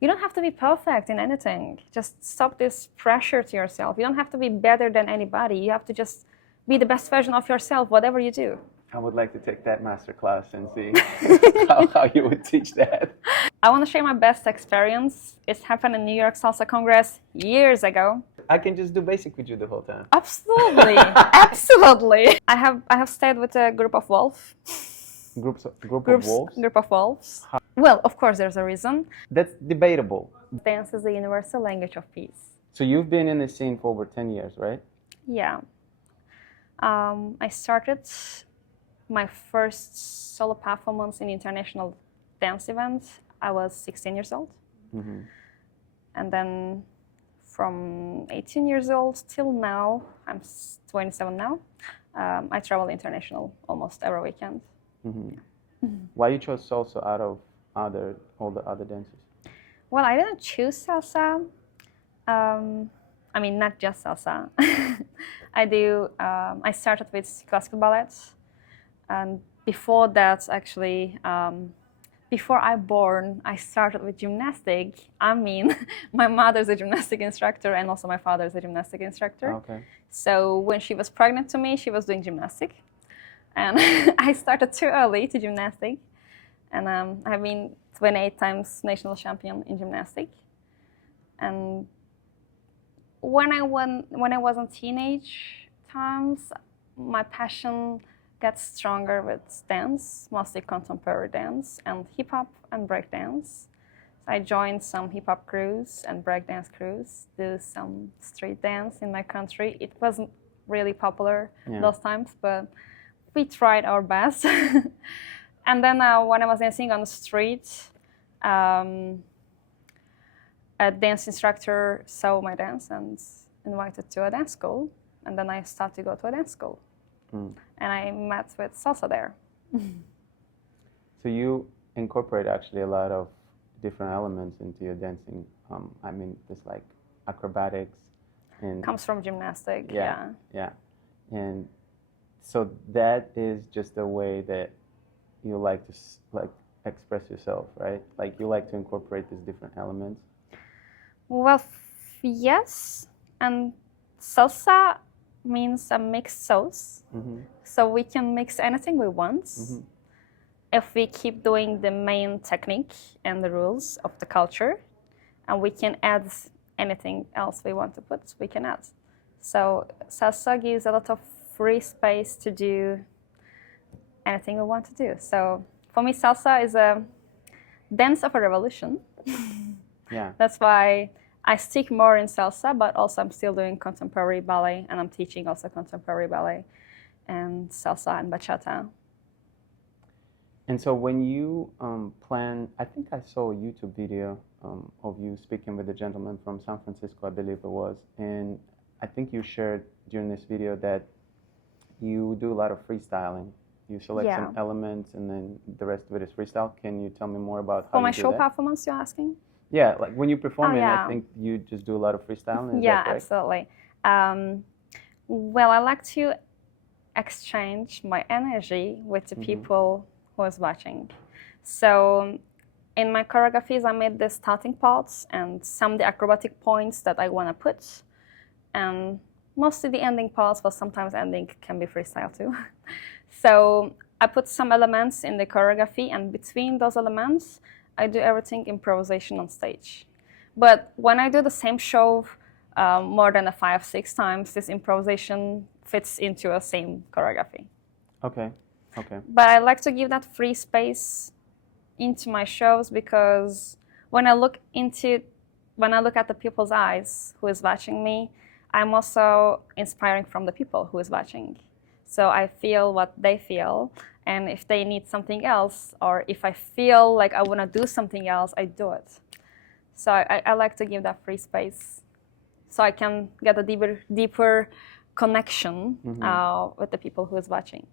You don't have to be perfect in anything. Just stop this pressure to yourself. You don't have to be better than anybody. You have to just be the best version of yourself, whatever you do. I would like to take that master class and see how you would teach that. I want to share my best experience. It happened in New York Salsa Congress years ago. I can just do basic with you the whole time. Absolutely, absolutely. I have stayed with a group of wolves. Group of wolves? Group of wolves. Well, of course, there's a reason. That's debatable. Dance is the universal language of peace. So you've been in the scene for over 10 years, right? Yeah. I started my first solo performance in international dance event. I was 16 years old. Mm-hmm. And then from 18 years old till now, I'm 27 now, I travel international almost every weekend. Mm-hmm. Why you chose salsa out of all the other dances? Well, I didn't choose salsa. I mean, not just salsa. I started with classical ballet. And before that, actually, before I born, I started with gymnastic. I mean, my mother's a gymnastic instructor and also my father's a gymnastic instructor. Okay. So when she was pregnant to me, she was doing gymnastic. And I started too early to gymnastic. And I've been 28 times national champion in gymnastic. And when I was in teenage times, my passion got stronger with dance, mostly contemporary dance and hip hop and break dance. So I joined some hip hop crews and break dance crews, do some street dance in my country. It wasn't really popular those times, but we tried our best. And then when I was dancing on the street, a dance instructor saw my dance and invited to a dance school. And then I started to go to a dance school. And I met with salsa there. So you incorporate actually a lot of different elements into your dancing. I mean, there's like acrobatics and comes from gymnastic. Yeah. And so that is just a way that you like to express yourself, right? Like you like to incorporate these different elements. Well, yes, and salsa means a mixed sauce. Mm-hmm. So we can mix anything we want. Mm-hmm. If we keep doing the main technique and the rules of the culture, and we can add anything else we want to put, we can add. So salsa gives a lot of free space to do anything we want to do. So for me, salsa is a dance of a revolution. Yeah. That's why I stick more in salsa, but also I'm still doing contemporary ballet, and I'm teaching also contemporary ballet and salsa and bachata. And so when you plan, I think I saw a YouTube video of you speaking with a gentleman from San Francisco, I believe it was, and I think you shared during this video that you do a lot of freestyling. You select some elements and then the rest of it is freestyle. Can you tell me more about how For my you do show that? Performance, you're asking? Yeah, like when you perform I think you just do a lot of freestyle. Yeah, absolutely. Well, I like to exchange my energy with the people who is watching. So in my choreographies, I made the starting parts and some of the acrobatic points that I want to put. And mostly the ending parts, but sometimes ending can be freestyle too. So I put some elements in the choreography, and between those elements, I do everything improvisation on stage. But when I do the same show more than 5-6 times, this improvisation fits into a same choreography. Okay. But I like to give that free space into my shows because when I look at the people's eyes who is watching me, I'm also inspiring from the people who is watching. So I feel what they feel, and if they need something else, or if I feel like I want to do something else, I do it. So I like to give that free space so I can get a deeper connection with the people who is watching.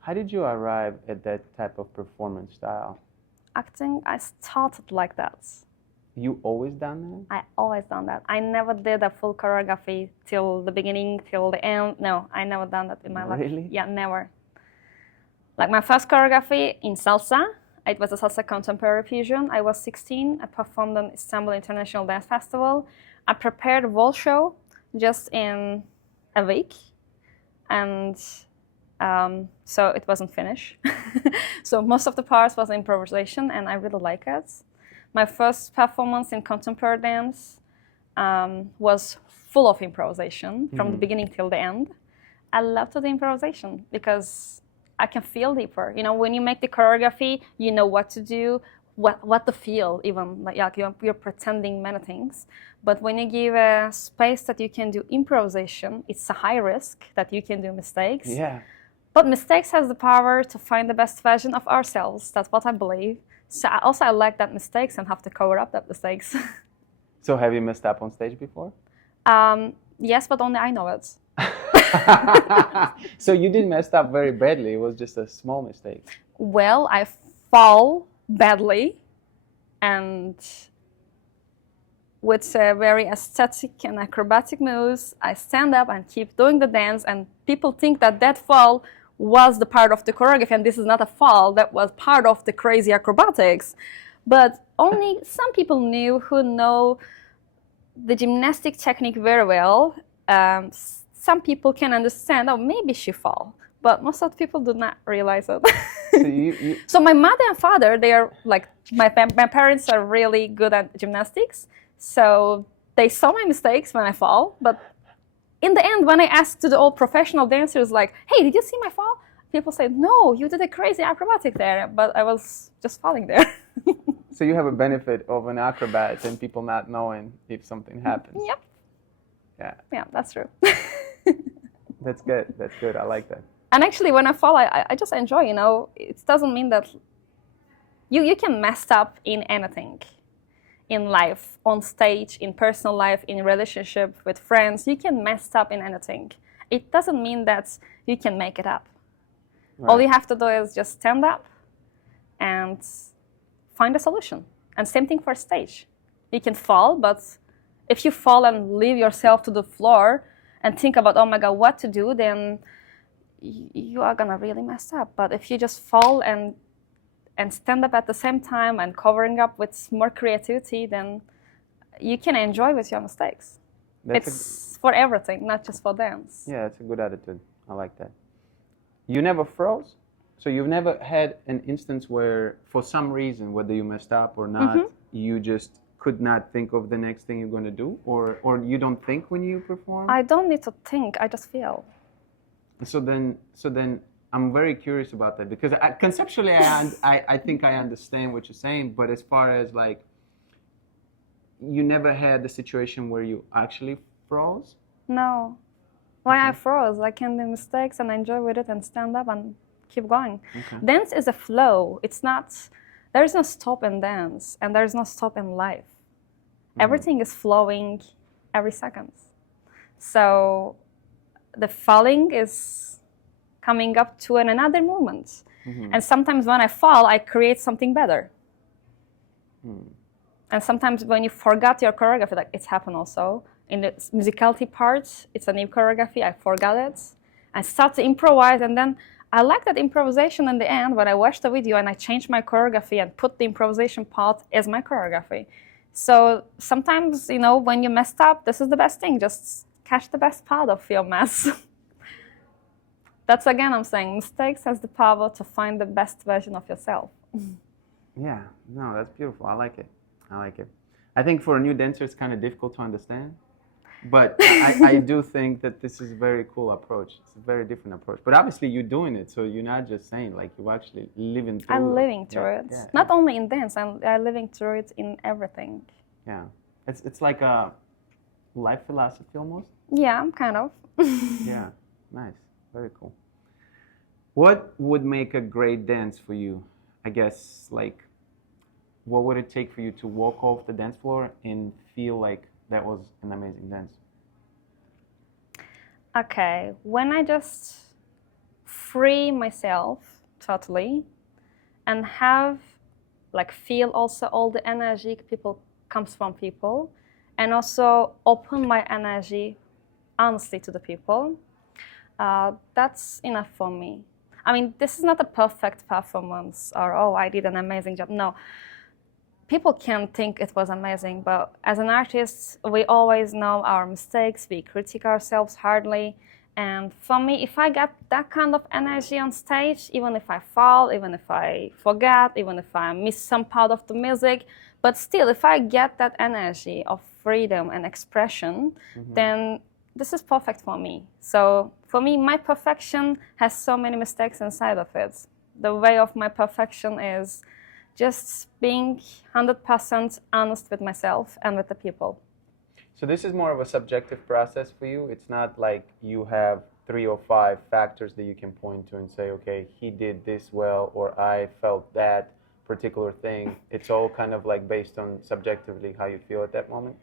How did you arrive at that type of performance style? Acting, I started like that. You always done that? I always done that. I never did a full choreography till the beginning, till the end. No, I never done that in my life. Really? Yeah, never. Like my first choreography in salsa, It was a salsa contemporary fusion. I was 16. I performed on Istanbul International Dance Festival. I prepared a whole show just in a week, and so it wasn't finished. So most of the parts was improvisation, and I really like it. My first performance in contemporary dance was full of improvisation from the beginning till the end. I love to do improvisation because I can feel deeper. You know, when you make the choreography, you know what to do, what to feel, even like you're pretending many things. But when you give a space that you can do improvisation, it's a high risk that you can do mistakes. Yeah. But mistakes has the power to find the best version of ourselves. That's what I believe. So I like that mistakes and have to cover up that mistakes. So have you messed up on stage before? Yes, but only I know it. So you didn't mess up very badly. It was just a small mistake. Well, I fall badly, and with very aesthetic and acrobatic moves, I stand up and keep doing the dance, and people think that that fall was the part of the choreography, and this is not a fall, that was part of the crazy acrobatics. But only some people knew who know the gymnastic technique very well. Some people can understand, oh, maybe she fall, but most of the people do not realize it. So, So my mother and father, they are like, my parents are really good at gymnastics, so they saw my mistakes when I fall, but in the end, when I asked to the old professional dancers, like, hey, did you see my fall? People say, no, you did a crazy acrobatic there, but I was just falling there. so you have a benefit of an acrobat and people not knowing if something happens. Yep. Yeah, that's true. That's good. That's good. I like that. And actually, when I fall, I just enjoy, you know. It doesn't mean that you can mess up in anything. In life, on stage, in personal life, in relationship with friends, you can mess up in anything. It doesn't mean that you can make it up. Right. All you have to do is just stand up and find a solution. And same thing for stage. You can fall, but if you fall and leave yourself to the floor and think about, oh my God, what to do, then you are gonna really mess up. But if you just fall and stand up at the same time and covering up with more creativity, then you can enjoy with your mistakes. It's for everything, not just for dance. Yeah, that's a good attitude. I like that. You never froze? So you've never had an instance where, for some reason, whether you messed up or not, you just could not think of the next thing you're going to do? Or you don't think when you perform? I don't need to think, I just feel. So then I'm very curious about that, because conceptually I think I understand what you're saying, but as far as like, you never had the situation where you actually froze? No. Why I froze? I can do mistakes and enjoy with it and stand up and keep going. Okay. Dance is a flow. It's not, there's no stop in dance and there's no stop in life. Everything is flowing every second. So the falling is coming up to another moment. And sometimes when I fall, I create something better. And sometimes when you forgot your choreography, like it's happened also. In the musicality part, it's a new choreography, I forgot it. I start to improvise, and then I like that improvisation in the end when I watch the video and I change my choreography and put the improvisation part as my choreography. So sometimes, you know, when you messed up, this is the best thing, just catch the best part of your mess. That's again, I'm saying, mistakes has the power to find the best version of yourself. Yeah, no, that's beautiful. I like it. I like it. I think for a new dancer, it's kind of difficult to understand. But I do think that this is a very cool approach. It's a very different approach. But obviously, you're doing it, so you're not just saying, like, you're actually living through it. I'm living through it. Yeah, Not only in dance, I'm living through it in everything. Yeah. It's like a life philosophy almost. Yeah, kind of. Yeah, nice. Very cool. What would make a great dance for you? I guess, like, what would it take for you to walk off the dance floor and feel like that was an amazing dance? Okay, when I just free myself totally and have, like, feel also all the energy comes from people, and also open my energy honestly to the people, that's enough for me. I mean, this is not a perfect performance or, oh, I did an amazing job. No. People can think it was amazing, but as an artist, we always know our mistakes, we critique ourselves hardly. And for me, if I get that kind of energy on stage, even if I fall, even if I forget, even if I miss some part of the music, but still, if I get that energy of freedom and expression, then this is perfect for me. So for me, my perfection has so many mistakes inside of it. The way of my perfection is just being 100% honest with myself and with the people. So this is more of a subjective process for you. It's not like you have 3 or 5 factors that you can point to and say, okay, he did this well, or I felt that particular thing. It's all kind of like based on subjectively how you feel at that moment.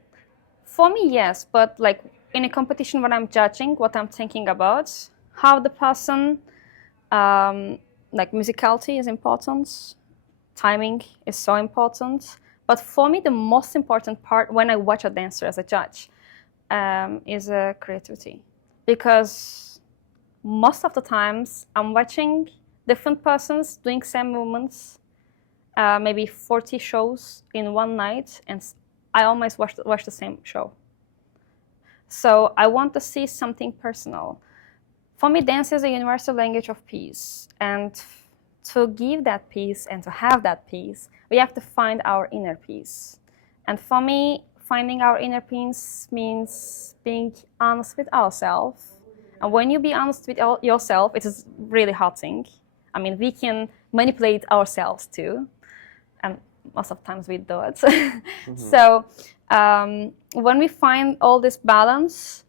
For me, yes, but like in a competition when I'm judging, what I'm thinking about, how the person, like musicality is important, timing is so important. But for me, the most important part when I watch a dancer as a judge is creativity. Because most of the times I'm watching different persons doing same movements, maybe 40 shows in one night, and I always watch the same show. So I want to see something personal. For me, dance is a universal language of peace. And to give that peace and to have that peace, we have to find our inner peace. And for me, finding our inner peace means being honest with ourselves. And when you be honest with yourself, it is really hard thing. I mean, we can manipulate ourselves too. And most of the times we do it. So when we find all this balance,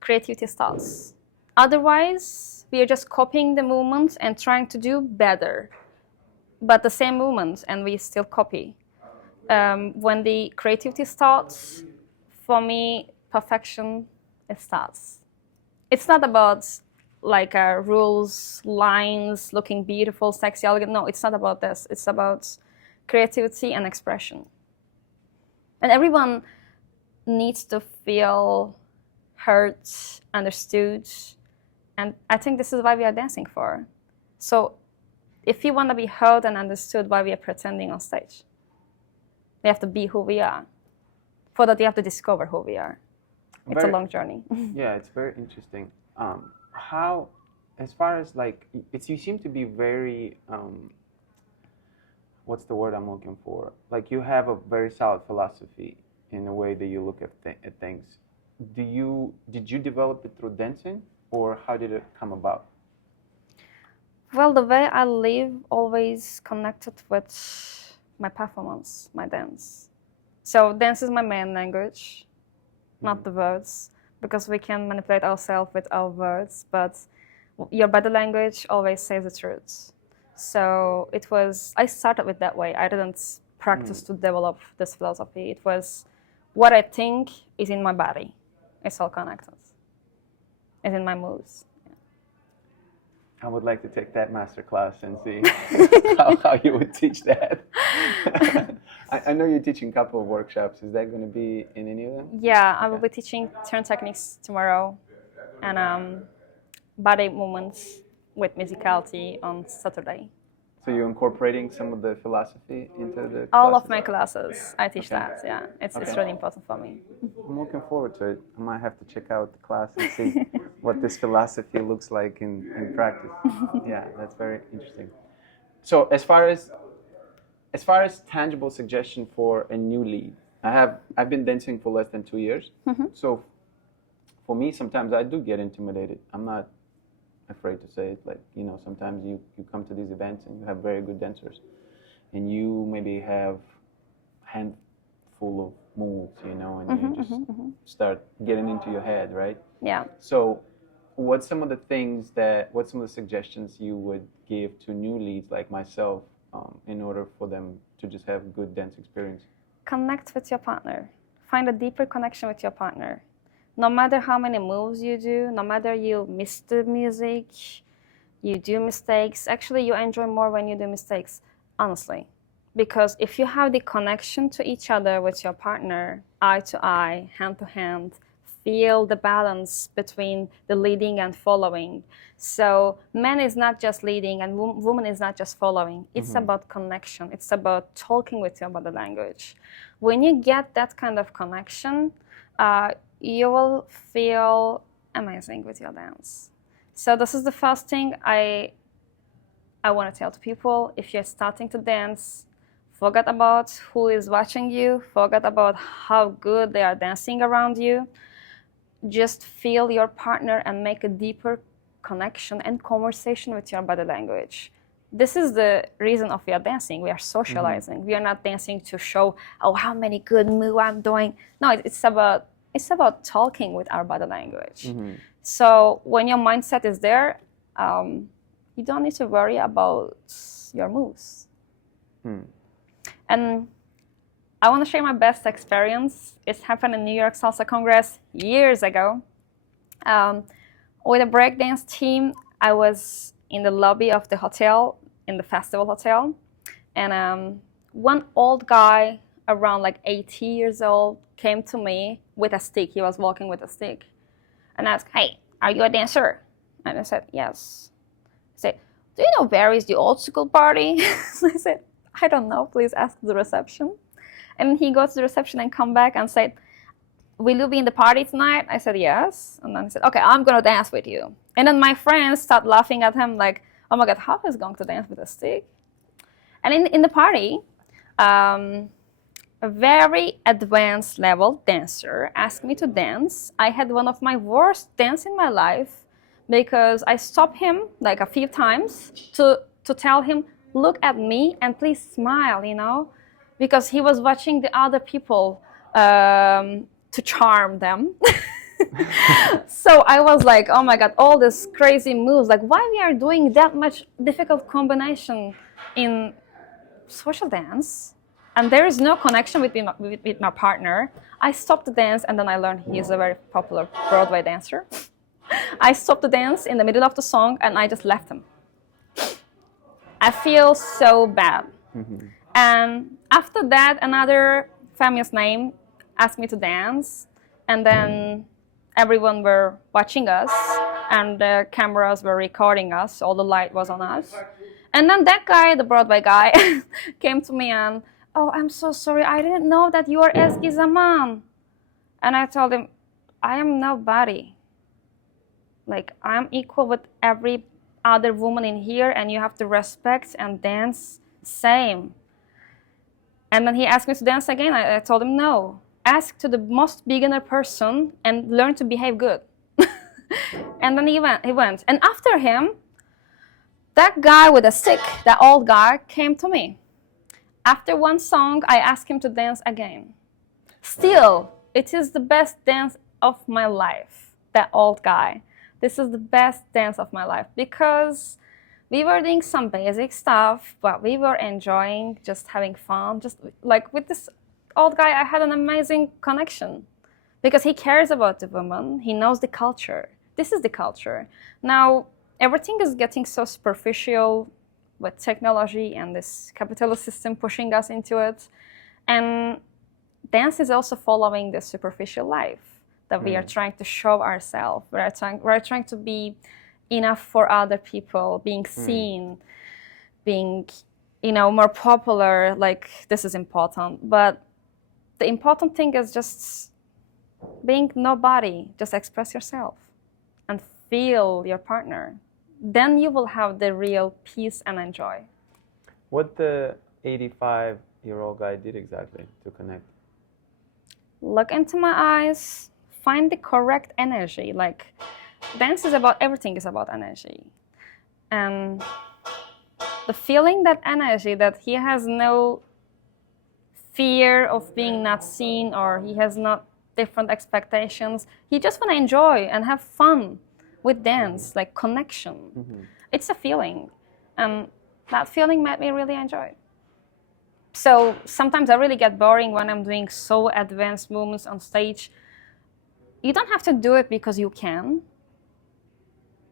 creativity starts. Otherwise, we are just copying the movements and trying to do better, but the same movements, and we still copy. When the creativity starts, for me, perfection, it starts. It's not about like rules, lines, looking beautiful, sexy, elegant. No, it's not about this. It's about creativity and expression. And everyone needs to feel heard, understood. And I think this is why we are dancing for. So if you want to be heard and understood, why we are pretending on stage? We have to be who we are. For that, we have to discover who we are. It's a long journey. Yeah, it's very interesting. How, as far as like, you seem to be very, what's the word I'm looking for? Like you have a very solid philosophy in the way that you look at things. Did you develop it through dancing, or how did it come about? Well, the way I live always connected with my performance, my dance. So dance is my main language, not the words, because we can manipulate ourselves with our words, but your body language always says the truth. So I started with that way. I didn't practice to develop this philosophy. It was what I think is in my body. It's all connected. It's in my moves. I would like to take that master class and see how you would teach that. I know you're teaching a couple of workshops. Is that going to be in any of them? Yeah, I will be teaching turn techniques tomorrow and body movements with musicality on Saturday. So you're incorporating some of the philosophy into the All of my classes, I teach that, yeah. It's really important for me. I'm looking forward to it. I might have to check out the class and see what this philosophy looks like in practice. Yeah, that's very interesting. So as far as tangible suggestion for a new lead, I've been dancing for less than 2 years. So for me, sometimes I do get intimidated. I'm not afraid to say it. Like, sometimes you come to these events and you have very good dancers, and you maybe have a handful of moves, and you just start getting into your head, right? Yeah. So what's some of the suggestions you would give to new leads like myself in order for them to just have good dance experience? Connect with your partner. Find a deeper connection with your partner. No matter how many moves you do, no matter you miss the music, you do mistakes, actually you enjoy more when you do mistakes, honestly. Because if you have the connection to each other with your partner, eye to eye, hand to hand, feel the balance between the leading and following. So man is not just leading and woman is not just following. It's about connection. It's about talking with your body language. When you get that kind of connection, you will feel amazing with your dance. So this is the first thing I want to tell to people. If you're starting to dance, forget about who is watching you, forget about how good they are dancing around you. Just feel your partner and make a deeper connection and conversation with your body language. This is the reason of we are dancing. We are socializing. We are not dancing to show, oh, how many good moves I'm doing. No, it's about talking with our body language. So when your mindset is there, you don't need to worry about your moves. And I want to share my best experience. It happened in New York Salsa Congress years ago. With a breakdance team, I was in the lobby of the hotel, in the festival hotel. And one old guy, around like 80 years old, came to me with a stick. He was walking with a stick. And asked, hey, are you a dancer? And I said, yes. He said, do you know where is the old school party? So I said, I don't know, please ask the reception. And he goes to the reception and come back and said, will you be in the party tonight? I said, yes. And then he said, okay, I'm going to dance with you. And then my friends start laughing at him like, oh my God, how is he going to dance with a stick? And in the party, a very advanced level dancer asked me to dance. I had one of my worst dance in my life because I stopped him like a few times to tell him, look at me and please smile, you know, because he was watching the other people to charm them. So I was like, oh my God, all these crazy moves, like why we are doing that much difficult combination in social dance? And there is no connection with my partner. I stopped the dance and then I learned he is a very popular Broadway dancer. I stopped the dance in the middle of the song and I just left him. I feel so bad. And after that, another famous name asked me to dance. And then everyone were watching us and the cameras were recording us. All the light was on us. And then that guy, the Broadway guy, came to me and, oh, I'm so sorry. I didn't know that you are Ezgi Zaman. And I told him, I am nobody. Like, I'm equal with every other woman in here and you have to respect and dance same. And then he asked me to dance again. I told him no. Ask to the most beginner person and learn to behave good. And then he went. And after him, that guy with a stick, that old guy, came to me. After one song, I asked him to dance again. Still, it is the best dance of my life, that old guy. This is the best dance of my life because we were doing some basic stuff, but we were enjoying, just having fun. Just like with this old guy, I had an amazing connection because he cares about the woman. He knows the culture. This is the culture. Now, everything is getting so superficial with technology and this capitalist system pushing us into it. And dance is also following this superficial life that we are trying to show ourselves. We're trying to be enough for other people, being seen, being, more popular. Like, this is important. But the important thing is just being nobody. Just express yourself and feel your partner. Then you will have the real peace and enjoy. What the 85-year-old guy did exactly to connect? Look into my eyes. Find the correct energy. Like, dance is about, everything is about energy. And the feeling that energy, that he has no fear of being not seen or he has not different expectations. He just want to enjoy and have fun with dance, like connection. It's a feeling. And that feeling made me really enjoy. So sometimes I really get boring when I'm doing so advanced movements on stage. You don't have to do it because you can.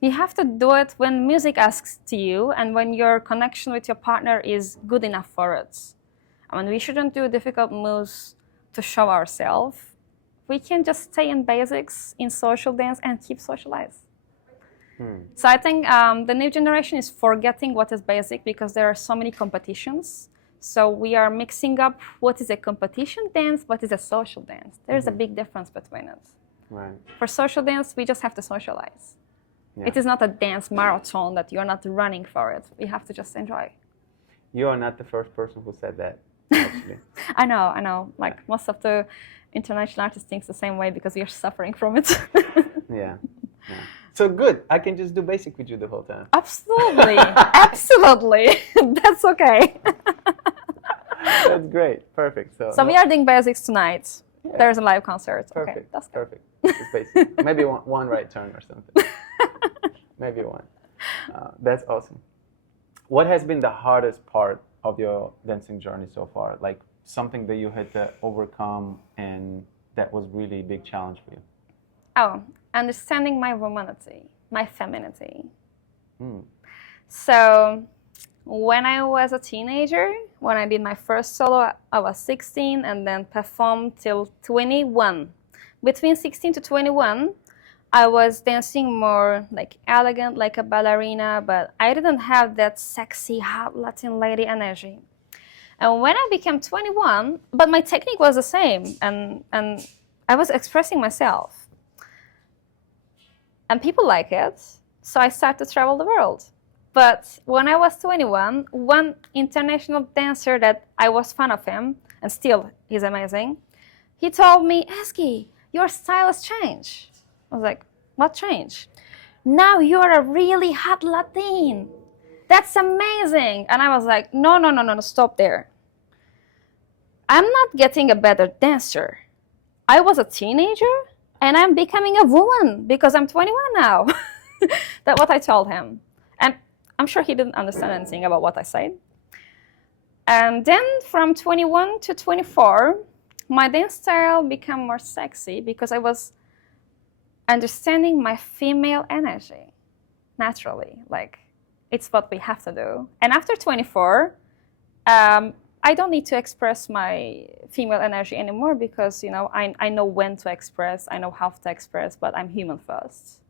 You have to do it when music asks to you and when your connection with your partner is good enough for it. I mean, we shouldn't do difficult moves to show ourselves. we can just stay in basics in social dance and keep socialized. So I think the new generation is forgetting what is basic because there are so many competitions. So we are mixing up what is a competition dance, what is a social dance. There's a big difference between it. Right. For social dance, we just have to socialize. Yeah. It is not a dance marathon that you're not running for it. We have to just enjoy. You are not the first person who said that, actually. I know. Like most of the international artists think the same way because we are suffering from it. Yeah. So good. I can just do basic with you the whole time. Absolutely. Absolutely. That's okay. That's great. Perfect. So we are doing basics tonight. Yeah. There's a live concert. Perfect. Okay, that's good. Perfect. It's basic. Maybe one right turn or something. Maybe one. That's awesome. What has been the hardest part of your dancing journey so far? Like something that you had to overcome and that was really a big challenge for you? Oh, understanding my womanity, my femininity. So when I was a teenager, when I did my first solo, I was 16 and then performed till 21. Between 16 to 21, I was dancing more like elegant, like a ballerina, but I didn't have that sexy, hot Latin lady energy. And when I became 21, but my technique was the same, and I was expressing myself. And people like it, so I started to travel the world. But when I was 21, one international dancer that I was fan of him, and still he's amazing, he told me, Ezgi, your style has changed. I was like, what changed? Now you're a really hot Latin. That's amazing. And I was like, no, stop there. I'm not getting a better dancer. I was a teenager and I'm becoming a woman because I'm 21 now. That's what I told him. And I'm sure he didn't understand anything about what I said. And then from 21 to 24, my dance style became more sexy because I was understanding my female energy naturally. Like, it's what we have to do. And after 24, I don't need to express my female energy anymore because, you know, I know when to express, I know how to express, but I'm human first.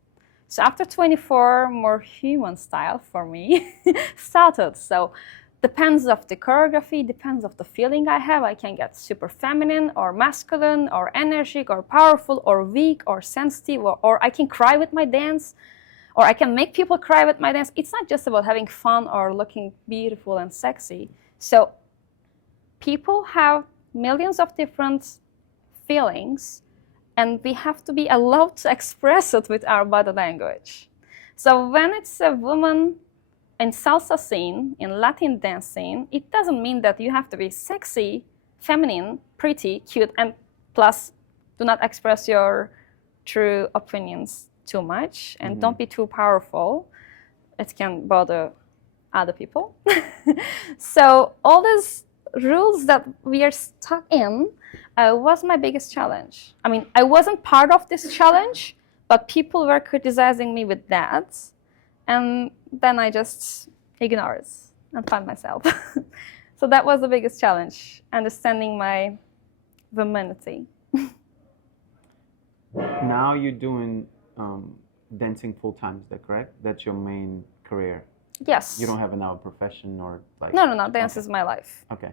So after 24, more human style for me started. So depends of the choreography, depends of the feeling I have. I can get super feminine or masculine or energetic or powerful or weak or sensitive or I can cry with my dance or I can make people cry with my dance. It's not just about having fun or looking beautiful and sexy. So people have millions of different feelings and we have to be allowed to express it with our body language. So when it's a woman in salsa scene, in Latin dance scene, it doesn't mean that you have to be sexy, feminine, pretty, cute, and plus do not express your true opinions too much and don't be too powerful. It can bother other people. So all these rules that we are stuck in was my biggest challenge. I mean, I wasn't part of this challenge, but people were criticizing me with that. And then I just ignore it and find myself. So that was the biggest challenge, understanding my womanity. Now you're doing dancing full-time, is that correct? That's your main career? Yes. You don't have another profession or like... No. Dance is my life. Okay.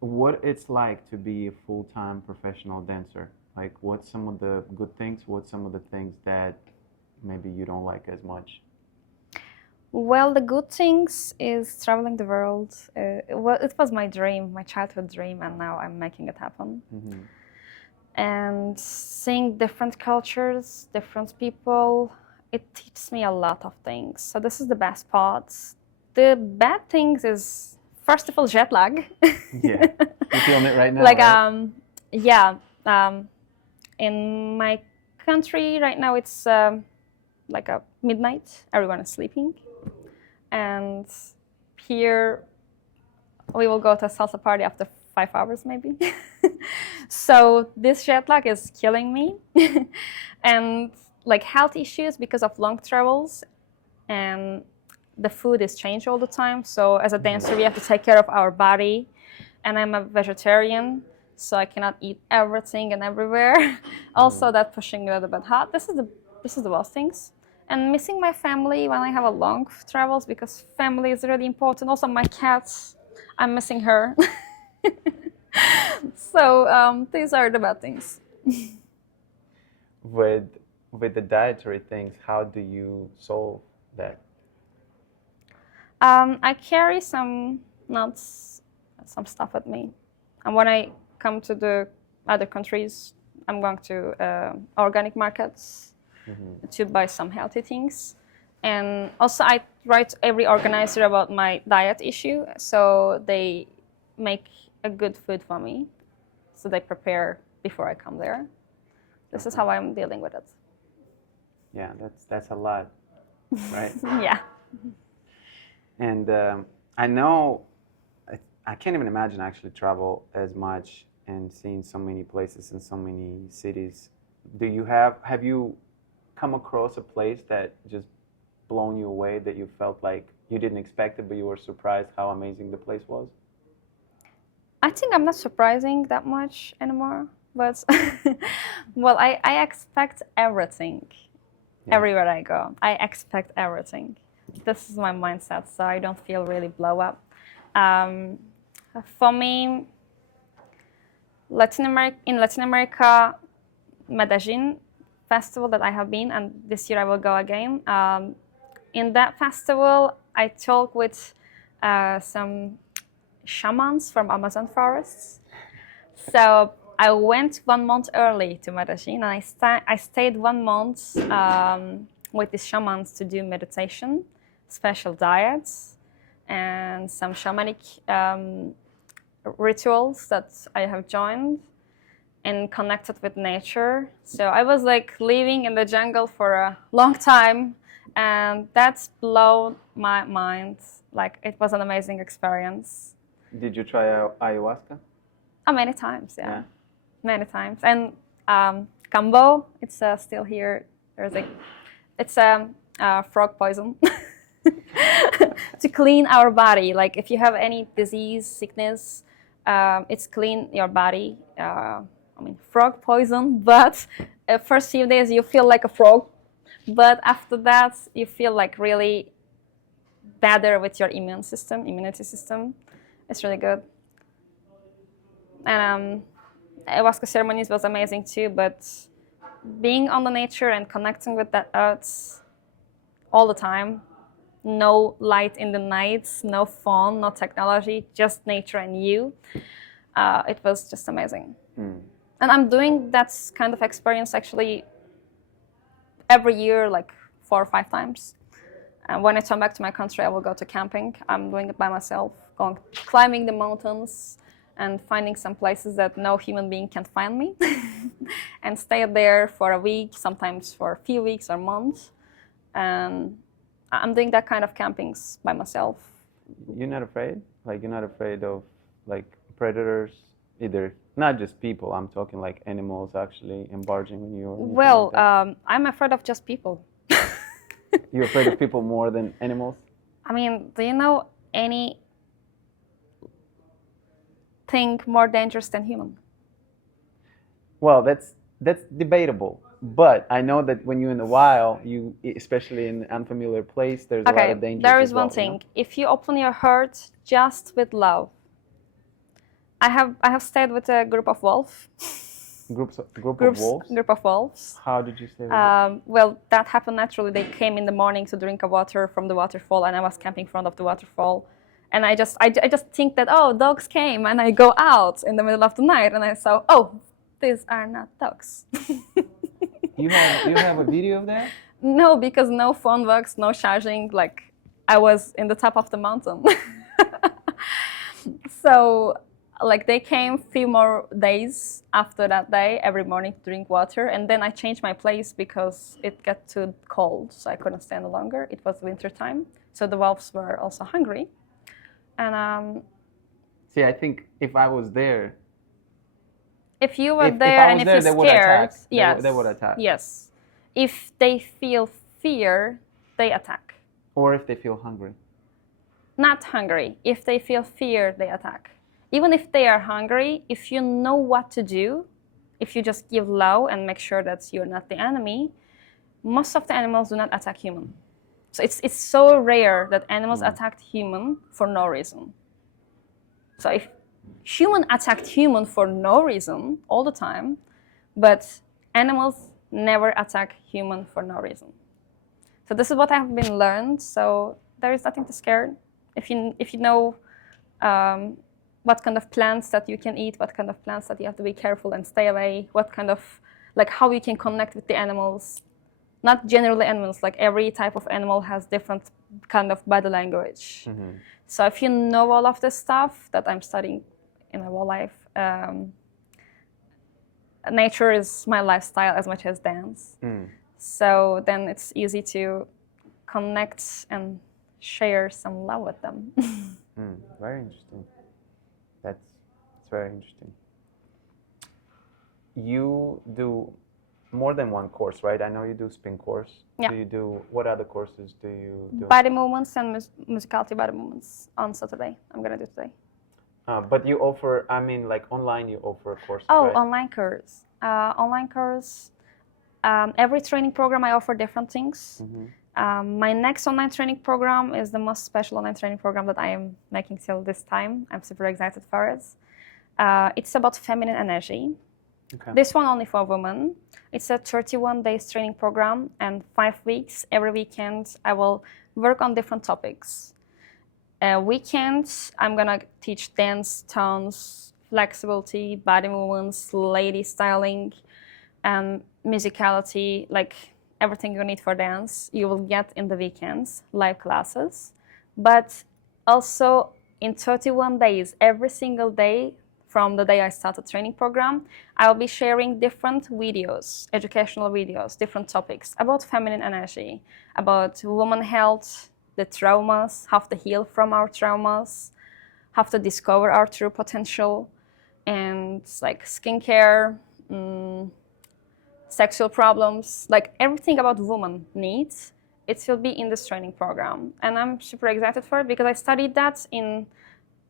What it's like to be a full-time professional dancer? Like, what's some of the good things? What's some of the things that maybe you don't like as much? Well, the good things is traveling the world. It was my dream, my childhood dream, and now I'm making it happen. And seeing different cultures, different people, it teaches me a lot of things. So this is the best part. The bad things is, first of all, jet lag. Yeah, you're feeling it right now, like, right? In my country right now, it's like a midnight. Everyone is sleeping. And here, we will go to a salsa party after 5 hours, maybe. So this jet lag is killing me. And like health issues because of long travels. And the food is changed all the time. So as a dancer, we have to take care of our body. And I'm a vegetarian. so I cannot eat everything and everywhere. Also, that pushing me a little bit hard. This is the worst things. And missing my family when I have a long travels, because family is really important. Also, my cat, I'm missing her. So these are the bad things. With the dietary things, how do you solve that? I carry some nuts, some stuff with me. And when I come to the other countries, I'm going to organic markets to buy some healthy things. And also I write to every organizer about my diet issue, so they make a good food for me. So they prepare before I come there. This is how I'm dealing with it. Yeah, that's a lot, right? Yeah. And I know, I can't even imagine actually travel as much and seeing so many places and so many cities. Have you come across a place that just blown you away, that you felt like you didn't expect it, but you were surprised how amazing the place was? I think I'm not surprising that much anymore, but well, I expect everything. Everywhere I go, I expect everything. This is my mindset, so I don't feel really blow up. For me, in Latin America, Medellin festival that I have been, and this year I will go again. In that festival, I talk with some shamans from Amazon forests. So I went 1 month early to Medellin, and I stayed 1 month with these shamans to do meditation, special diets, and some shamanic rituals that I have joined and connected with nature. So I was like living in the jungle for a long time, and that's blown my mind. Like, it was an amazing experience. Did you try ayahuasca? Many times, yeah. Many times. And Cambo, it's still here. It's frog poison to clean our body. Like, if you have any disease, sickness, it's clean your body. Frog poison, but first few days you feel like a frog, but after that you feel like really better with your immunity system. It's really good. And ayahuasca ceremonies was amazing too, but being on the nature and connecting with that earth all the time, no light in the nights, no phone, no technology, just nature and you, it was just amazing. And I'm doing that kind of experience actually every year, like 4 or 5 times. And when I turn back to my country, I will go to camping. I'm doing it by myself, climbing the mountains and finding some places that no human being can find me and stay there for a week, sometimes for a few weeks or months. And I'm doing that kind of campings by myself. You're not afraid? Like, you're not afraid of like predators, either, not just people, I'm talking like animals actually embarging on you? Well, like I'm afraid of just people. You're afraid of people more than animals? I mean, do you know any thing more dangerous than human? Well, that's debatable. But I know that when you're in the wild, especially in an unfamiliar place, there's a lot of danger. There is one thing. You know? If you open your heart just with love. I have stayed with a group of wolves. Group of wolves? Group of wolves. How did you stay with them? Well, that happened naturally. They came in the morning to drink a water from the waterfall, and I was camping in front of the waterfall. And I just think that, oh, dogs came, and I go out in the middle of the night, and I saw, oh, these are not dogs. You have a video of that? No, because no phone works, no charging. Like, I was in the top of the mountain. So, like, they came few more days after that day, every morning to drink water, and then I changed my place because it got too cold, so I couldn't stand longer. It was winter time, so the wolves were also hungry. And see, I think if I was there, if you were there and if you're scared, yes, they would attack. Yes, if they feel fear, they attack. Or if they feel hungry. Not hungry. If they feel fear, they attack. even if they are hungry, if you know what to do, if you just give love and make sure that you're not the enemy, most of the animals do not attack human. So it's so rare that animals attack human for no reason. So if human attacked human for no reason all the time, but animals never attack human for no reason. So this is what I have been learned. So there is nothing to scare. If you know what kind of plants that you can eat, what kind of plants that you have to be careful and stay away, what kind of, like how you can connect with the animals. Not generally animals, like every type of animal has different kind of body language. So if you know all of this stuff that I'm studying in my whole life, nature is my lifestyle as much as dance. So then it's easy to connect and share some love with them. Very interesting. That's very interesting. You do more than one course, right? I know you do spin course. Yeah. Do you do, what other courses do you do? Body movements and musicality body movements on Saturday. I'm gonna do today. But you offer, I mean, like online you offer courses, Oh, right? online course. Online course. Every training program I offer different things. My next online training program is the most special online training program that I am making till this time. I'm super excited for it. It's about feminine energy. Okay. This one only for women. It's a 31 days training program and 5 weeks. Every weekend I will work on different topics. Weekends I'm gonna teach dance, tones, flexibility, body movements, lady styling, and musicality, like everything you need for dance, you will get in the weekends, live classes. But also in 31 days, every single day, from the day I start the training program, I will be sharing different videos, educational videos, different topics about feminine energy, about woman health, the traumas, how to heal from our traumas, how to discover our true potential, and like skincare, sexual problems, like everything about woman needs, it will be in this training program. And I'm super excited for it because I studied that in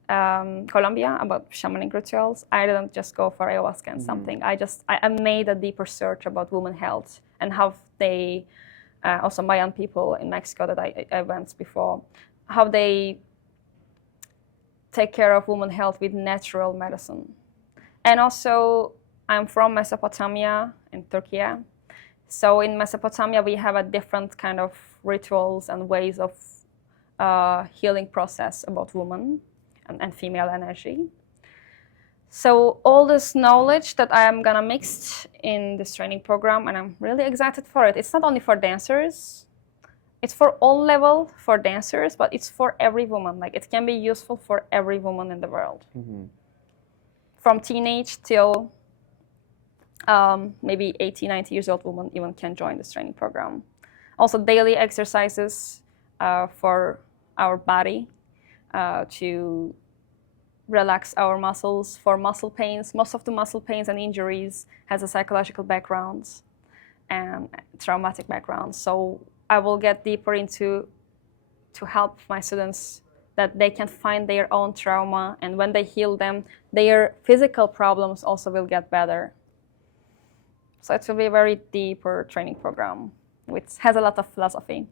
Colombia about shamanic rituals. I didn't just go for ayahuasca and something. I made a deeper search about women health and how they, also Mayan people in Mexico that I went before, how they take care of women health with natural medicine. And also, I'm from Mesopotamia in Turkey. So in Mesopotamia, we have a different kind of rituals and ways of healing process about women and female energy. So all this knowledge that I am gonna mix in this training program, and I'm really excited for it. It's not only for dancers, it's for all level for dancers, but it's for every woman. Like it can be useful for every woman in the world. From teenage till maybe 80, 90 years old woman even can join this training program. Also daily exercises for our body to relax our muscles for muscle pains. Most of the muscle pains and injuries has a psychological background and traumatic background. So I will get deeper into to help my students that they can find their own trauma, and when they heal them, their physical problems also will get better. So it will be a very deeper training program, which has a lot of philosophy.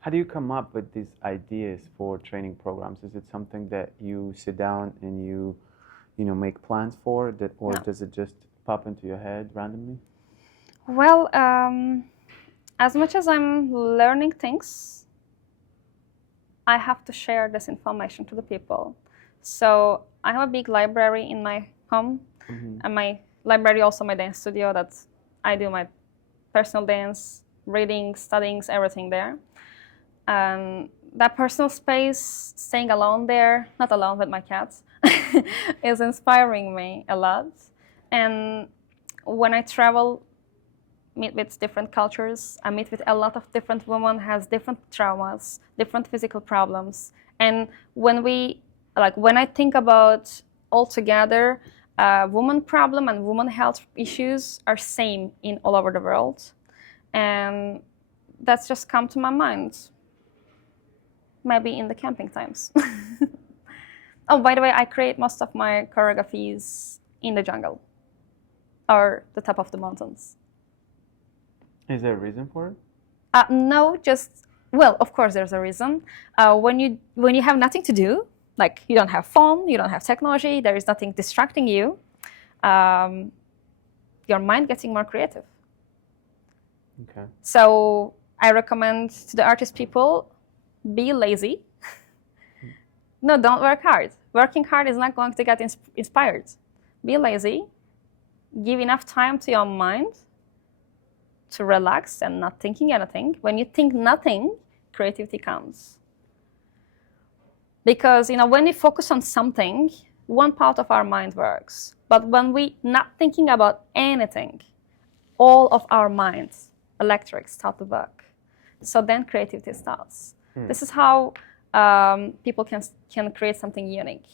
How do you come up with these ideas for training programs? Is it something that you sit down and you make plans for, that, or does it just pop into your head randomly? Well, as much as I'm learning things, I have to share this information to the people. So I have a big library in my home, and my library also my dance studio that I do my personal dance, reading, studying, everything there. That personal space, staying alone there, not alone with my cats, is inspiring me a lot. And when I travel, meet with different cultures, I meet with a lot of different women, has different traumas, different physical problems. And when I think about all together, woman problem and woman health issues are same in all over the world. And that's just come to my mind. Maybe in the camping times. Oh, by the way, I create most of my choreographies in the jungle or the top of the mountains. Is there a reason for it? No, just, well, of course there's a reason. When you have nothing to do, like you don't have phone, you don't have technology, there is nothing distracting you, your mind getting more creative. Okay. So I recommend to the artist people, be lazy. No, don't work hard. Working hard is not going to get inspired. Be lazy. Give enough time to your mind to relax and not thinking anything. When you think nothing, creativity comes. Because when we focus on something, one part of our mind works. But when we not thinking about anything, all of our minds, electrics, start to work. So then creativity starts. This is how people can create something unique.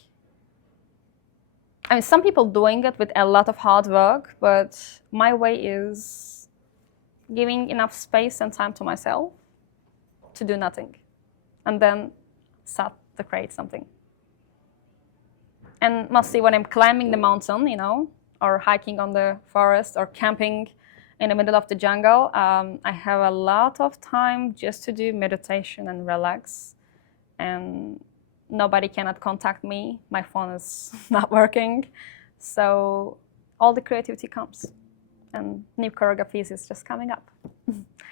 I mean, some people doing it with a lot of hard work, but my way is giving enough space and time to myself to do nothing, and then start to create something. And mostly when I'm climbing the mountain, or hiking on the forest, or camping in the middle of the jungle, I have a lot of time just to do meditation and relax. And nobody cannot contact me. My phone is not working. So all the creativity comes. And new choreographies is just coming up.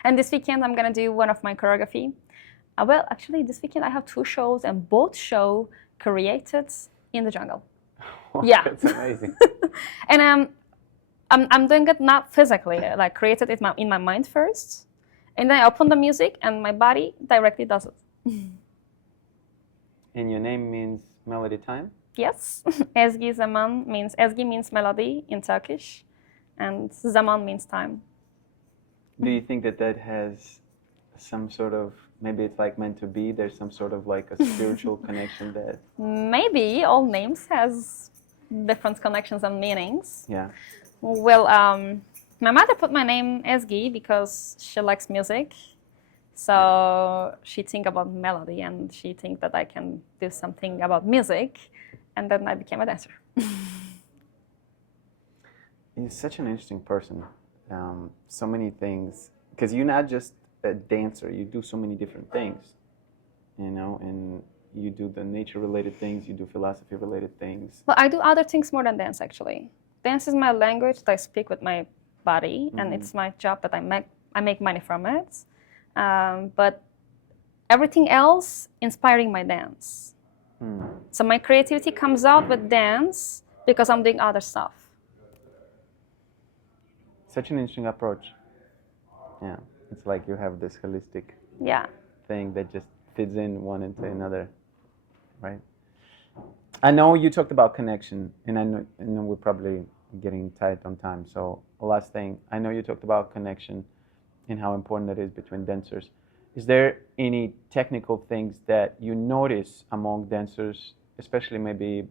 And this weekend, I'm going to do one of my choreography. Well, actually, this weekend I have 2 shows, and both shows created in the jungle. Wow, Yeah. That's amazing. And I'm doing it not physically, like created it in my mind first. And then I open the music, and my body directly does it. And your name means melody time? Yes. Ezgi Zaman means, Ezgi means melody in Turkish, and Zaman means time. Do you think that has some sort of, maybe it's like meant to be, there's some sort of like a spiritual connection that... Maybe all names has different connections and meanings. Yeah. Well, my mother put my name Ezgi because she likes music. So she think about melody, and she think that I can do something about music, and then I became a dancer. You're such an interesting person. So many things, because you're not just a dancer, you do so many different things, and you do the nature-related things, you do philosophy-related things. Well, I do other things more than dance, actually. Dance is my language that I speak with my body, and it's my job that I make money from it. But everything else inspiring my dance. So my creativity comes out with dance because I'm doing other stuff. Such an interesting approach. Yeah, it's like you have this holistic thing that just fits in one into another, right? I know you talked about connection, and I know we're probably getting tight on time. So last thing, I know you talked about connection and how important it is between dancers. Is there any technical things that you notice among dancers, especially maybe,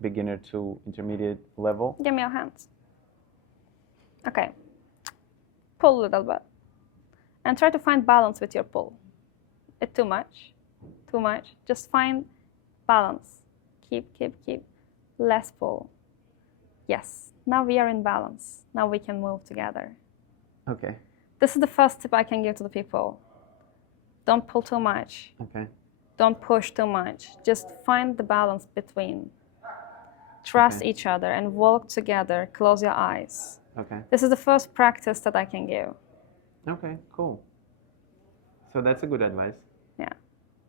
beginner to intermediate level? Give me your hands. Okay. Pull a little bit. And try to find balance with your pull. It's too much. Too much. Just find balance. Keep. Less pull. Yes. Now we are in balance. Now we can move together. Okay. This is the first tip I can give to the people. Don't pull too much. Okay. Don't push too much. Just find the balance between. Trust each other and walk together. Close your eyes. Okay. This is the first practice that I can give. Okay, cool. So that's a good advice. Yeah.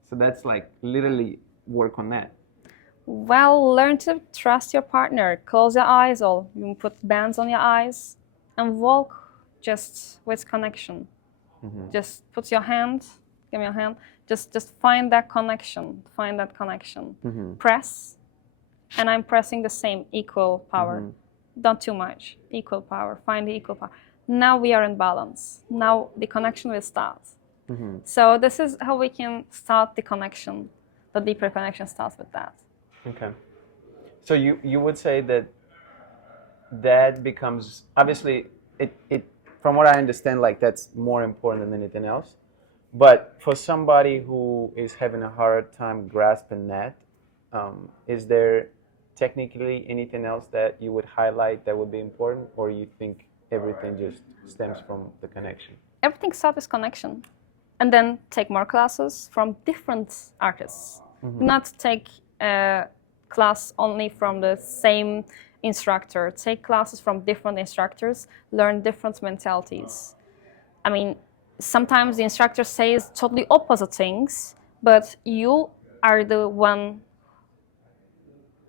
So that's like literally work on that. Well, learn to trust your partner. Close your eyes, or you put bands on your eyes, and walk just with connection. Just put your hand, give me your hand. Just find that connection. Find that connection. Press, and I'm pressing the same, equal power. Not too much. Equal power. Find the equal power. Now we are in balance. Now the connection will start. So this is how we can start the connection. The deeper connection starts with that. Okay. So you would say that becomes, obviously, it from what I understand, like that's more important than anything else. But for somebody who is having a hard time grasping that, Is there technically anything else that you would highlight that would be important, or you think everything just stems from the connection? Everything starts with connection. And then take more classes from different artists. Not take a class only from the same instructor. Take classes from different instructors, learn different mentalities. I mean, sometimes the instructor says totally opposite things, but you are the one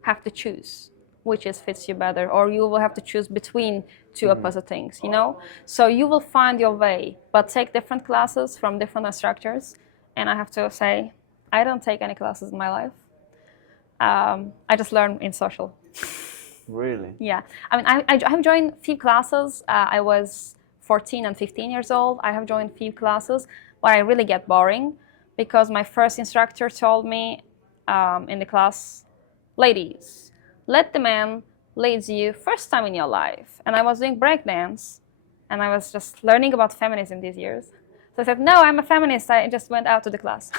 have to choose which is fits you better, or you will have to choose between two opposite things, you know? So you will find your way, but take different classes from different instructors. And I have to say, I don't take any classes in my life. I just learn in social. Really? Yeah. I mean, I have joined few classes. I was 14 and 15 years old. I have joined few classes, but I really get boring because my first instructor told me in the class, ladies, let the man lead you first time in your life. And I was doing breakdance, and I was just learning about feminism these years. So I said, no, I'm a feminist. I just went out to the class.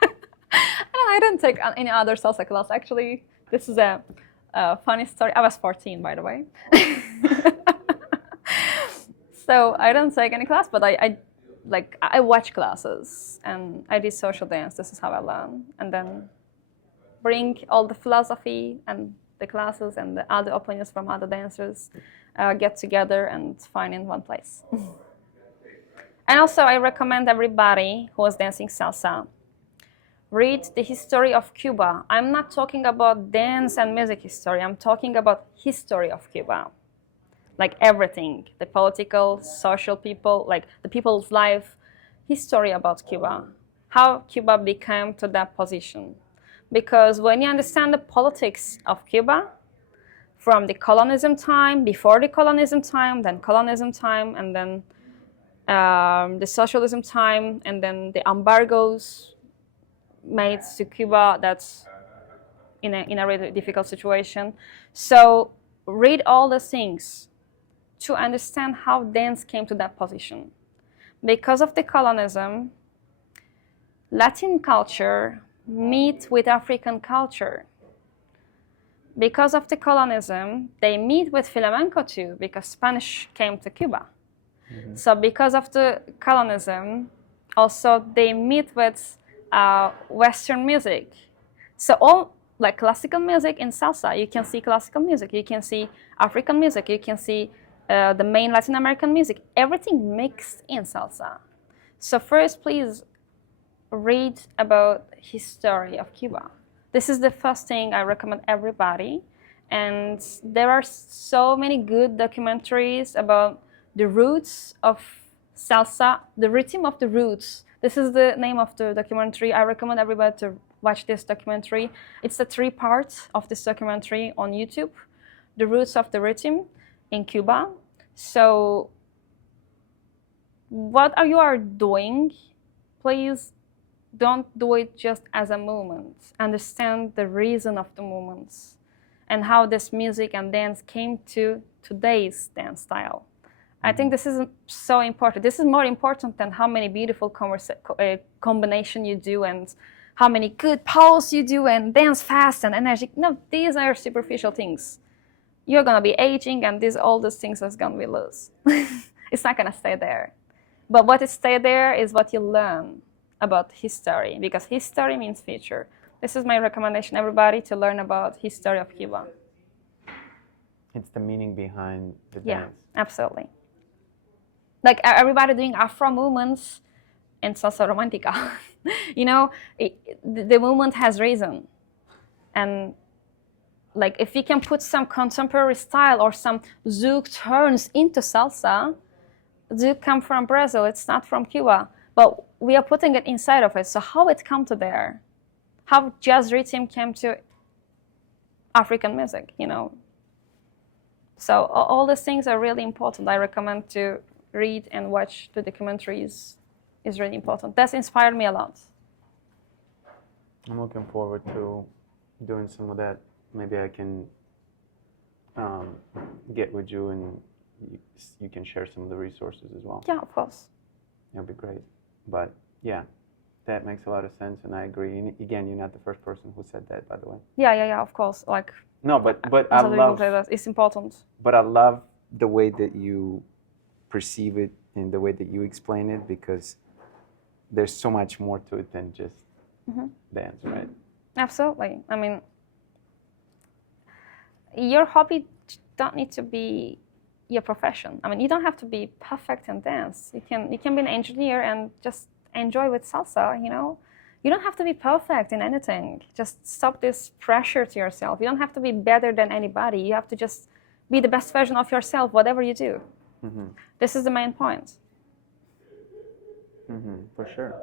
And I didn't take any other salsa class. Actually, this is a funny story. I was 14, by the way. So I didn't take any class, but I watch classes, and I did social dance. This is how I learn. And then bring all the philosophy and the classes and the other opinions from other dancers, get together and find in one place. And also I recommend everybody who is dancing salsa, read the history of Cuba. I'm not talking about dance and music history, I'm talking about history of Cuba. Like everything, the political, social people, like the people's life, history about Cuba, how Cuba became to that position. Because when you understand the politics of Cuba, from the colonialism time, before the colonialism time, then colonialism time, and then the socialism time, and then the embargoes made to Cuba, that's in a really difficult situation. So read all the things to understand how dance came to that position. Because of the colonialism, Latin culture meet with African culture. Because of the colonialism, they meet with flamenco too, because Spanish came to Cuba. So because of the colonialism, also they meet with Western music. So all like classical music in salsa, you can see classical music, you can see African music, you can see the main Latin American music, everything mixed in salsa. So first, please read about history of Cuba. This is the first thing I recommend everybody. And there are so many good documentaries about the roots of salsa, the rhythm of the roots. This is the name of the documentary. I recommend everybody to watch this documentary. It's the 3 parts of this documentary on YouTube, the roots of the rhythm in Cuba. So what you are doing, please don't do it just as a movement. Understand the reason of the movements and how this music and dance came to today's dance style. I think this is so important. This is more important than how many beautiful combination you do and how many good poses you do and dance fast and energetic. No, these are superficial things. You're gonna be aging, and all these things is gonna be loose. It's not gonna stay there. But what is stay there is what you learn about history, because history means future. This is my recommendation, everybody, to learn about history of Cuba. It's the meaning behind the dance. Yeah, absolutely. Like everybody doing Afro movements in salsa romantica. You know, the movement has reason. And like if you can put some contemporary style or some zouk turns into salsa, zouk come from Brazil, it's not from Cuba. But we are putting it inside of it. So how it come to there? How jazz rhythm came to African music, you know? So all these things are really important. I recommend to read and watch the documentaries. Is really important. That's inspired me a lot. I'm looking forward to doing some of that. Maybe I can get with you and you can share some of the resources as well. Yeah, of course. That'd be great. But yeah, That makes a lot of sense, and I agree. And again, you're not the first person who said that, by the way. Yeah, of course. Like, No, but I other people love, say that it's important. but I love the way that you perceive it and the way that you explain it, because there's so much more to it than just dance, right? Absolutely. I mean, your hobby don't need to be your profession. I mean, you don't have to be perfect in dance. You can be an engineer and just enjoy with salsa, you know? You don't have to be perfect in anything. Just stop this pressure to yourself. You don't have to be better than anybody. You have to just be the best version of yourself, whatever you do. This is the main point. For sure.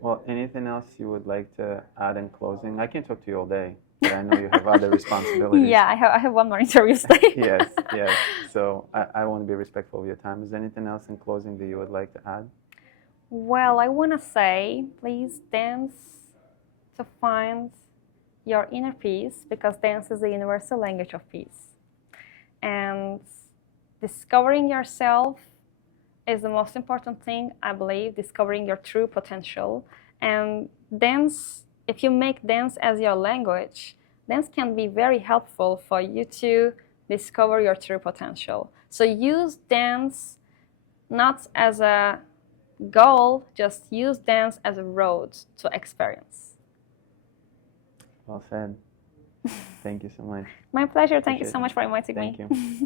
Well, anything else you would like to add in closing? I can talk to you all day, but I know you have other responsibilities. Yeah, I have one more interview today. Yes. So I want to be respectful of your time. Is there anything else in closing that you would like to add? Well, I want to say, please dance to find your inner peace, because dance is the universal language of peace. And discovering yourself is the most important thing, I believe, discovering your true potential. And dance, if you make dance as your language, dance can be very helpful for you to discover your true potential. So use dance not as a goal, just use dance as a road to experience. Well said. Thank you so much. My pleasure. Thank you Appreciate so it. much for inviting me. Thank you.